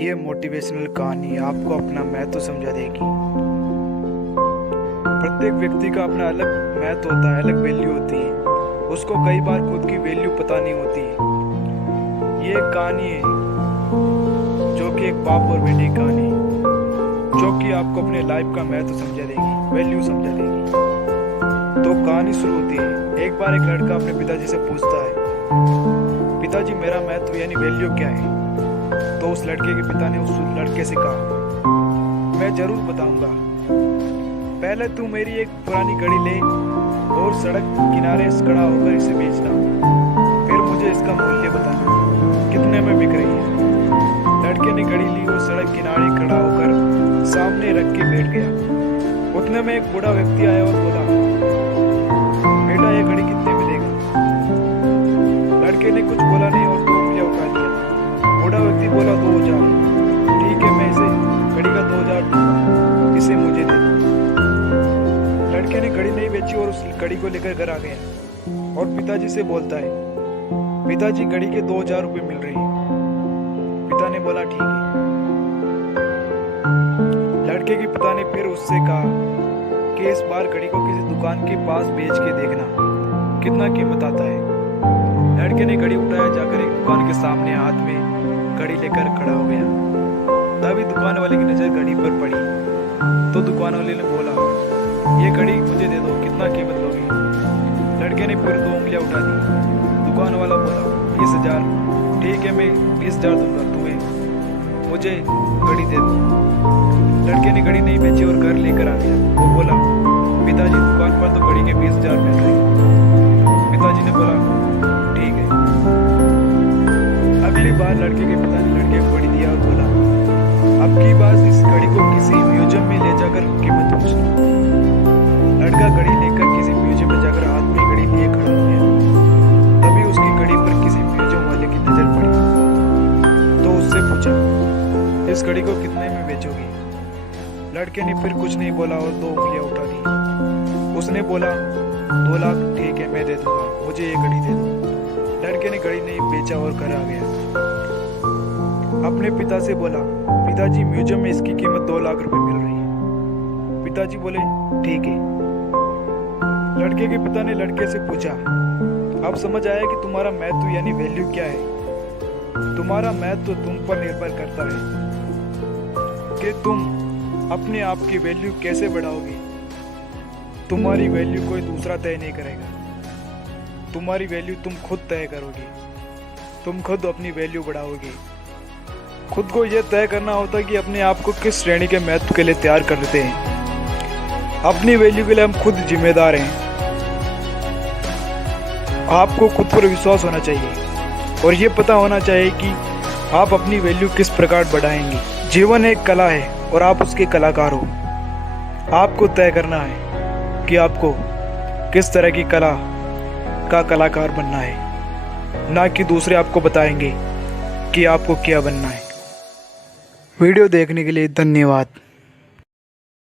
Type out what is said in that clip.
ये मोटिवेशनल कहानी आपको अपना महत्व समझा देगी। प्रत्येक व्यक्ति का अपना अलग महत्व होता है, अलग वैल्यू होती है। उसको कई बार खुद की वैल्यू पता नहीं होती है। ये एक कहानी है जो कि एक बाप और बेटे की कहानी है, जो कि आपको अपने लाइफ का महत्व समझा देगी, वैल्यू समझा देगी। तो कहानी शुरू होती है। एक बार एक लड़का अपने पिताजी से पूछता है, पिताजी मेरा महत्व यानी वैल्यू क्या है? तो उस लड़के के पिता ने उस लड़के से कहा, मैं जरूर बताऊंगा। पहले तू मेरी एक पुरानी घड़ी ले और सड़क किनारे खड़ा होकर इसे बेचना, फिर मुझे इसका मूल्य बताना कितने में बिक रही है। लड़के ने घड़ी ली और सड़क किनारे खड़ा होकर सामने रख के बैठ गया। उतने में एक बूढ़ा व्यक्ति आया और बोला, बेटा ये घड़ी कितने में देगा? लड़के ने कुछ बोला नहीं और 2 उंगलियां उठा लिया। बूढ़ा व्यक्ति बोला 2000। ठीक है, मैं इसे घड़ी का 2000 दूंगा, इसे मुझे दे दो। लड़के ने घड़ी नहीं बेची और उस घड़ी को लेकर घर आ गया और पिताजी से बोलता है, पिताजी घड़ी के 2000 रुपये मिल रही है। पिता ने बोला ठीक है। लड़के के पिता ने फिर उससे कहा कि इस बार घड़ी को किसी दुकान के पास बेच के देखना कितना कीमत आता है। लड़के ने घड़ी उठाया, जाकर एक दुकान के सामने हाथ में घड़ी लेकर खड़ा हो गया। तभी दुकान वाले की नजर घड़ी पर पड़ी तो दुकान वाले ने बोला, ये घड़ी मुझे दे दो, कितना कीमत लोगे? लड़के ने फिर 2 उंगलियां उठा दी। दुकान वाला बोला 20,000। ठीक है, मैं 20,000 दूंगा, तुम्हें मुझे घड़ी दे दो। लड़के ने घड़ी नहीं बेची और घर लेकर आ गया। वो बोला, पिताजी दुकान पर तो घड़ी के 20,000 मिल रहे हैं। पिताजी ने बोला ठीक है। अगली बार लड़के के पिता ने लड़के को घड़ी दिया और बोला, अब की बार इस घड़ी को किसी म्यूजियम में ले जाकर कीमत पूछना। लड़का घड़ी लेकर किसी म्यूजियम में जाकर हाथ में घड़ी लिए खड़ा हो गया। तभी उसकी घड़ी पर किसी म्यूजियम वाले की नजर पड़ी तो उससे पूछा, इस घड़ी को कितने में बेचोगी? लड़के ने फिर कुछ नहीं बोला और 2 उंगलियां उठा दी। उसने बोला 2 लाख। ठीक है, मैं दे दूंगा, मुझे ये घड़ी दे दो। लड़के ने घड़ी नहीं बेचा और घर आ गया। अपने पिता से बोला, पिताजी म्यूजियम में इसकी कीमत 2 लाख रुपए मिल रही है। पिताजी बोले ठीक है। लड़के के पिता ने लड़के से पूछा, अब समझ आया कि तुम्हारा महत्व यानी वैल्यू क्या है? तुम्हारा महत्व तुम पर निर्भर करता है कि तुम अपने आप की वैल्यू कैसे बढ़ाओगे। तुम्हारी वैल्यू कोई दूसरा तय नहीं करेगा, तुम्हारी वैल्यू तुम खुद तय करोगे। तुम खुद अपनी वैल्यू बढ़ाओगे। खुद को यह तय करना होता है कि अपने आप को किस श्रेणी के महत्व के लिए तैयार करते हैं। अपनी वैल्यू के लिए हम खुद जिम्मेदार हैं। आपको खुद पर विश्वास होना चाहिए और ये पता होना चाहिए कि आप अपनी वैल्यू किस प्रकार बढ़ाएंगे। जीवन एक कला है और आप उसके कलाकार हो। आपको तय करना है कि आपको किस तरह की कला का कलाकार बनना है, ना कि दूसरे आपको बताएंगे कि आपको क्या बनना है। वीडियो देखने के लिए धन्यवाद।